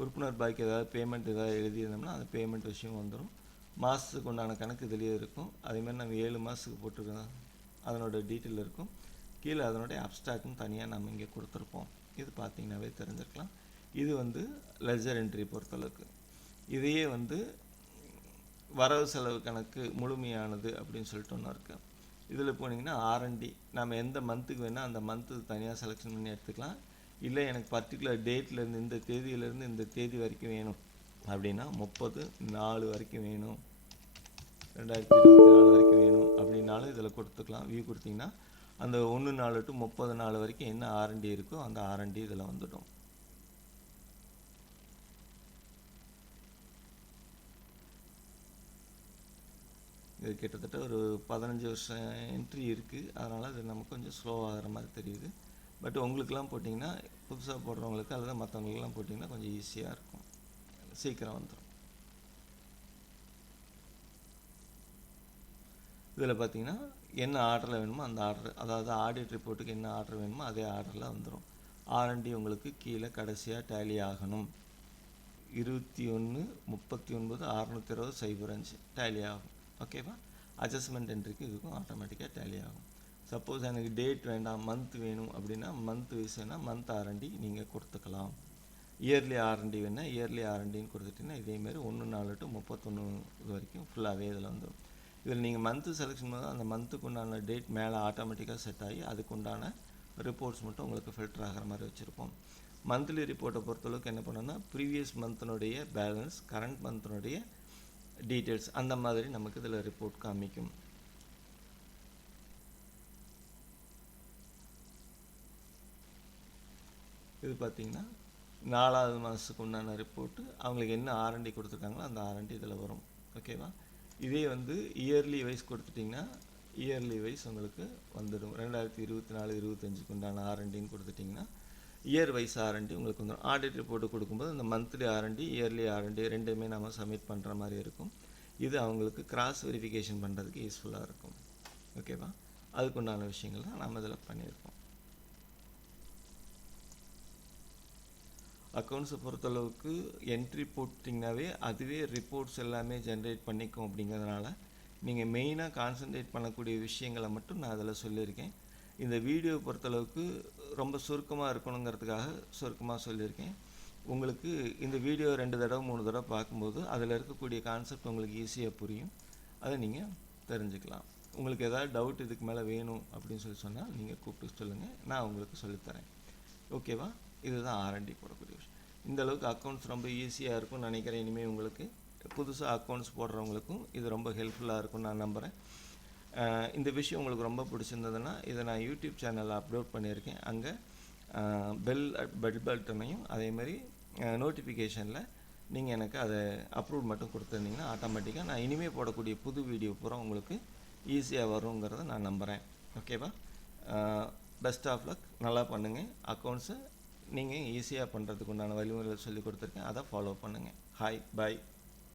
உறுப்பினர் பாக்கி ஏதாவது பேமெண்ட் ஏதாவது எழுதியிருந்தோம்னா அந்த பேமெண்ட் விஷயம் வந்துடும். மாதத்துக்கு உண்டான கணக்கு இதுலேயே இருக்கும். அதேமாதிரி நம்ம 7 மாதத்துக்கு போட்டிருக்கோம், அதனோட டீட்டெயில் இருக்கும். கீழே அதனுடைய அப்ஸ்ட்ராக்ட்டும் தனியாக நம்ம இங்கே கொடுத்துருப்போம். இது பார்த்திங்கனாவே தெரிஞ்சிருக்கலாம். இது வந்து லெட்ஜர் என்ட்ரி பொறுத்தளவுக்கு. இதையே வந்து வரவு செலவு கணக்கு முழுமையானது அப்படின்னு சொல்லிட்டு ஒன்று இருக்குது. இதில் போனீங்கன்னா R&D நம்ம எந்த மந்த்துக்கு வேணால் அந்த மந்த்து தனியாக செலெக்ஷன் பண்ணி எடுத்துக்கலாம். இல்லை எனக்கு பர்டிகுலர் டேட்லேருந்து இந்த தேதியிலேருந்து இந்த தேதி வரைக்கும் வேணும் அப்படின்னா 30/4 வரைக்கும் வேணும், 2024 வரைக்கும் வேணும் அப்படின்னாலும் இதில் கொடுத்துக்கலாம். வியூ கொடுத்திங்கன்னா அந்த 1/4 to 30 வரைக்கும் என்ன R&D இருக்கோ அந்த R&D இதில் வந்துடும். இது கிட்டத்தட்ட ஒரு 15 வருஷம் என்ட்ரி இருக்குது. அதனால் அது நமக்கு கொஞ்சம் ஸ்லோவாகிற மாதிரி தெரியுது. பட் உங்களுக்கெல்லாம் போட்டிங்கன்னா, புதுசாக போடுறவங்களுக்கு அல்லது மற்றவங்களுக்கெல்லாம் போட்டிங்கன்னா கொஞ்சம் ஈஸியாக இருக்கும், சீக்கிரம் வந்துடும். இதில் பார்த்தீங்கன்னா என்ன ஆர்டரில் வேணுமோ அந்த ஆர்டர், அதாவது ஆடிட் ரிப்போர்ட்டுக்கு என்ன ஆர்டர் வேணுமோ அதே ஆர்டரில் வந்துடும். R&D உங்களுக்கு கீழே கடைசியாக டேலி ஆகணும். 21/39/620/05 டேலி ஆகும். ஓகேவா? அட்ஜஸ்ட்மெண்ட் என்ட்ரிக்கு இதுக்கும் ஆட்டோமேட்டிக்காக டேலி ஆகும். சப்போஸ் எனக்கு டேட் வேண்டாம், மந்த் வேணும் அப்படின்னா மந்த் வைஸ் வேணால் மந்த் R&D நீங்கள் கொடுத்துக்கலாம். இயர்லி R&D வேணால் இயர்லி R&Dன்னு கொடுத்துட்டிங்கன்னா இதேமாரி 1/4 to 31 வரைக்கும் ஃபுல்லாகவே இதில் வந்துடும். இதில் நீங்கள் மந்த்து செலெக்ஷன் பண்ணால் அந்த மந்த்துக்கு உண்டான டேட் மேலே ஆட்டோமேட்டிக்காக செட் ஆகி அதுக்குண்டான ரிப்போர்ட்ஸ் மட்டும் உங்களுக்கு ஃபில்டர் ஆகிற மாதிரி வச்சுருப்போம். மந்த்லி ரிப்போர்ட்டை பொறுத்தளவுக்கு என்ன பண்ணோன்னா ப்ரீவியஸ் மந்த்தினுடைய பேலன்ஸ், கரண்ட் மந்த்தினுடைய டீட்டெயில்ஸ் அந்த மாதிரி நமக்கு இதில் ரிப்போர்ட் காமிக்கும். இது பார்த்திங்கன்னா 4வது மாதத்துக்கு உண்டான ரிப்போர்ட்டு, அவங்களுக்கு என்ன R&D கொடுத்துருக்காங்களோ அந்த R&D இதில் வரும். ஓகேவா? இதே வந்து இயர்லி வைஸ் கொடுத்துட்டிங்கன்னா இயர்லி வைஸ் உங்களுக்கு வந்துடும். 2024-25க்கு உண்டான R&Dன்னு கொடுத்துட்டிங்கன்னா இயர் வைஸ் R&D உங்களுக்கு வந்துடும். ஆடிட் ரிப்போர்ட்டு கொடுக்கும்போது அந்த மந்த்லி R&D, இயர்லி R&D ரெண்டுமே நம்ம சப்மிட் பண்ணுற மாதிரி இருக்கும். இது அவங்களுக்கு கிராஸ் வெரிஃபிகேஷன் பண்ணுறதுக்கு யூஸ்ஃபுல்லாக இருக்கும். ஓகேவா? அதுக்குண்டான விஷயங்கள் தான் நம்ம இதில் பண்ணியிருக்கோம். அக்கௌண்ட்ஸை பொறுத்தளவுக்கு என்ட்ரி போட்டிங்கனாவே அதுவே ரிப்போர்ட்ஸ் எல்லாமே ஜென்ரேட் பண்ணிக்கும். அப்படிங்கிறதுனால நீங்கள் மெயினாக கான்சன்ட்ரேட் பண்ணக்கூடிய விஷயங்களை மட்டும் நான் அதில் சொல்லியிருக்கேன். இந்த வீடியோ பொறுத்தளவுக்கு ரொம்ப சுருக்கமாக இருக்கணுங்கிறதுக்காக சுருக்கமாக சொல்லியிருக்கேன். உங்களுக்கு இந்த வீடியோ 2 தடவை 3 தடவை பார்க்கும்போது அதில் இருக்கக்கூடிய கான்செப்ட் உங்களுக்கு ஈஸியாக புரியும். அதை நீங்கள் தெரிஞ்சுக்கலாம். உங்களுக்கு ஏதாவது டவுட் இதுக்கு மேலே வேணும் அப்படின்னு சொன்னால் நீங்கள் கூப்பிட்டு சொல்லுங்கள், நான் உங்களுக்கு சொல்லித்தரேன். ஓகேவா? இதுதான் R&D போடக்கூடிய விஷயம். இந்த அளவுக்கு அக்கௌண்ட்ஸ் ரொம்ப ஈஸியாக இருக்கும்னு நினைக்கிறேன். இனிமேல் உங்களுக்கு புதுசாக அக்கௌண்ட்ஸ் போடுறவங்களுக்கும் இது ரொம்ப ஹெல்ப்ஃபுல்லாக இருக்கும்னு நான் நம்புகிறேன். இந்த விஷயம் உங்களுக்கு ரொம்ப பிடிச்சிருந்ததுன்னா இதை நான் யூடியூப் சேனலில் அப்லோட் பண்ணியிருக்கேன். அங்கே பெல் பட்டனையும் அதேமாதிரி நோட்டிஃபிகேஷனில் நீங்கள் எனக்கு அதை அப்ரூவ் மட்டும் கொடுத்துருந்தீங்கன்னா ஆட்டோமேட்டிக்காக நான் இனிமேல் போடக்கூடிய புது வீடியோ பூரா உங்களுக்கு ஈஸியாக வருங்கிறத நான் நம்புகிறேன். ஓகேவா? Best of luck. நல்லா பண்ணுங்கள். அக்கௌண்ட்ஸை நீங்கள் ஈஸியாக பண்ணுறதுக்கு உண்டான வழிமுறைகள் சொல்லி கொடுத்துருக்கேன். அதை ஃபாலோ பண்ணுங்கள். ஹாய், பாய்.